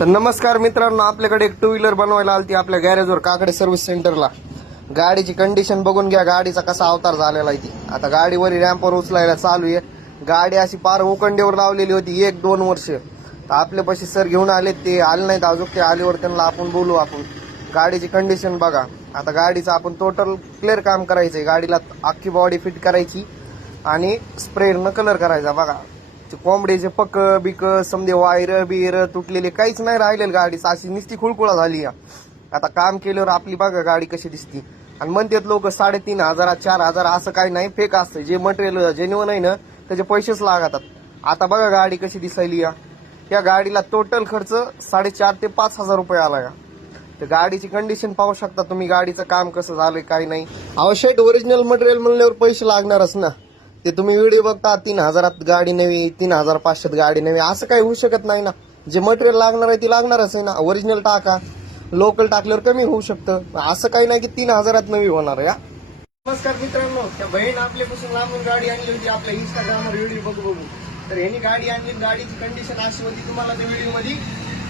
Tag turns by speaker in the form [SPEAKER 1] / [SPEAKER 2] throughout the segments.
[SPEAKER 1] तर नमस्कार मित्रांनो आपल्याकडे एक टू व्हीलर बनवायला आलती आपल्या गॅरेजवर काकडे सर्व्हिस सेंटरला गाडीची कंडिशन बघून घ्या गाडीचा कसा अवतार झालेला आहे ती. आता गाडीवर रॅम्पवर उचलायला चालू आहे. गाडी अशी पार उकंडीवर लावलेली होती एक दोन वर्ष. तर आपल्यापाशी सर घेऊन आले ते आले नाहीत अजून ते आल्यावर त्यांना आपण बोलू आपण. गाडीची कंडिशन बघा. आता गाडीचं आपण टोटल क्लिअर काम करायचं आहे गाडीला अख्खी बॉडी फिट करायची आणि स्प्रेनं कलर करायचा बघा. ते कोंबडीचे पक बिक समजे वायर बिर तुटलेले काहीच नाही राहिलेलं गाडीच अशी नुसती खुळखुळा झाली या. आता काम केल्यावर आपली बघा गाडी कशी दिसती. आणि म्हणतात लोक साडेतीन हजार चार हजार असं काही नाही फेक असतं. जे मटेरियल जेन्युअन आहे ना त्याचे पैसेच लागतात. आता बघा गाडी कशी दिसायली या. या गाडीला टोटल खर्च साडेचार ते पाच हजार रुपये आला का तर गाडीची कंडिशन पाहू शकता तुम्ही गाडीचं काम कसं झालंय काही नाही. आवश्यक ओरिजिनल मटेरियल म्हणल्यावर पैसे लागणारच ना. ते तुम्ही व्हिडिओ बघता तीन हजारात गाडी नवी तीन हजार पाचशेत गाडी नवी असं काही होऊ शकत नाही ना. जे मटेरियल लागणार आहे ते लागणारच आहे ना. ओरिजिनल टाका. लोकल टाकल्यावर कमी होऊ शकतं. असं काही नाही की तीन हजारात नवी होणार आहे नमस्कार मित्रांनो. त्या बहीण आपल्यापासून लांबून गाडी आणली होती. आपल्या इंस्टाग्रामवर व्हिडिओ बघू बघू. तर यांनी गाडी आणली. गाडीची कंडिशन अशी होती तुम्हाला त्या व्हिडिओमध्ये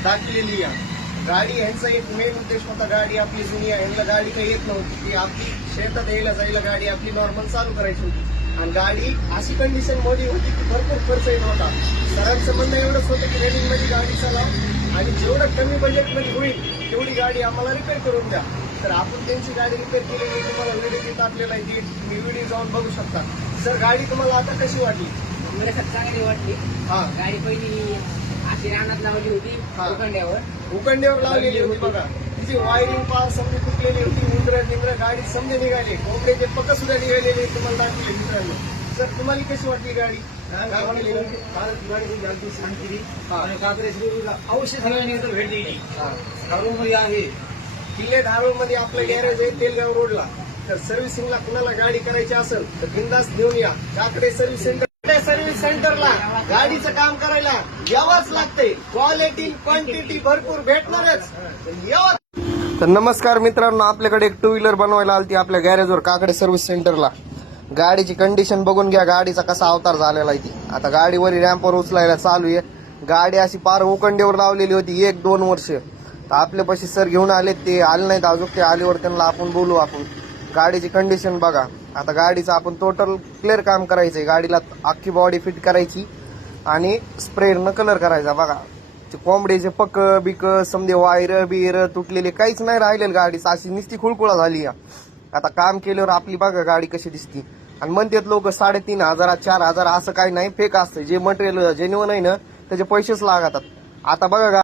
[SPEAKER 1] दाखवलेली आहे. गाडी ह्यांचा एक मेन उद्देश होता गाडी आपली जुनी आहे. ह्यांना गाडी काही येत नव्हती. ती आपली शेतात यायला जायला गाडी आपली नॉर्मल चालू करायची होती. आणि गाडी अशी कंडिशनमध्ये होती की भरपूर खर्च येत होता सरांचं म्हणणं एवढंच होतं की रेडिंगमध्ये गाडी चालाव आणि जेवढं कमी बजेटमध्ये होईल तेवढी गाडी आम्हाला रिपेअर करून द्या. तर आपण त्यांची गाडी रिपेअर केलेली तुम्हाला व्हिडिओ टाकलेला आहे. ती तुम्ही व्हिडिओ जाऊन बघू शकता. सर गाडी तुम्हाला आता कशी वाटली?
[SPEAKER 2] मला खूप चांगली वाटली.
[SPEAKER 1] हा.
[SPEAKER 2] गाडी पहिली अशी रानात लावली होती. उखंड्यावर
[SPEAKER 1] उकंडीवर लावलेली होती बघा. तिची वायरिंग पार समजे तुटलेली होती उंदर निंद्र गाडी समजे निघाली. कोंबड्याचे पक सुद्धा निघालेले तुम्हाला दाखवले मित्रांनो. सर तुम्हाला कशी वाटली गाडी.
[SPEAKER 2] औषध सगळ्यांनी इथं भेट दिली.
[SPEAKER 1] हा. किल्ले आपलं गॅरेज आहे तेलगाव रोडला. तर सर्व्हिसिंगला कुणाला गाडी करायची असेल तर बिंदास घेऊन या. काकडे सर्व्हिस सेंटर सर्व्हिस सेंटरला गाडीचं काम करायला यावंच लागतंय. क्वालिटी क्वांटिटी भरपूर भेटणारच. तर यावं तर नमस्कार मित्रांनो आपल्याकडे एक टू व्हीलर बनवायला आलती आपल्या गॅरेजवर काकडे सर्व्हिस सेंटरला गाडीची कंडिशन बघून घ्या गाडीचा कसा अवतार झालेला आहे ती. आता गाडीवरील रॅम्पवर उचलायला चालू आहे. गाडी अशी पार उकंडीवर लावलेली होती एक दोन वर्ष. तर आपल्यापाशी सर घेऊन आले ते आले नाहीत अजून. ते आल्यावर त्यांना आपण बोलू आपण. गाडीची कंडिशन बघा. आता गाडीचं आपण टोटल क्लिअर काम करायचं आहे गाडीला अख्खी बॉडी फिट करायची आणि स्प्रेनं कलर करायचा बघा. ते कोंबड्याचे पक बिक समजे वायर बिर तुटलेले काहीच नाही राहिलेलं गाडी. अशी नुसती खुळखुळा झाली या. आता काम केल्यावर आपली बघा गाडी कशी दिसती. आणि म्हणतात लोक साडेतीन हजार चार हजार असं काही नाही फेक असतं. जे मटेरियल जेन्युअन आहे ना त्याचे पैसेच लागतात. आता बघा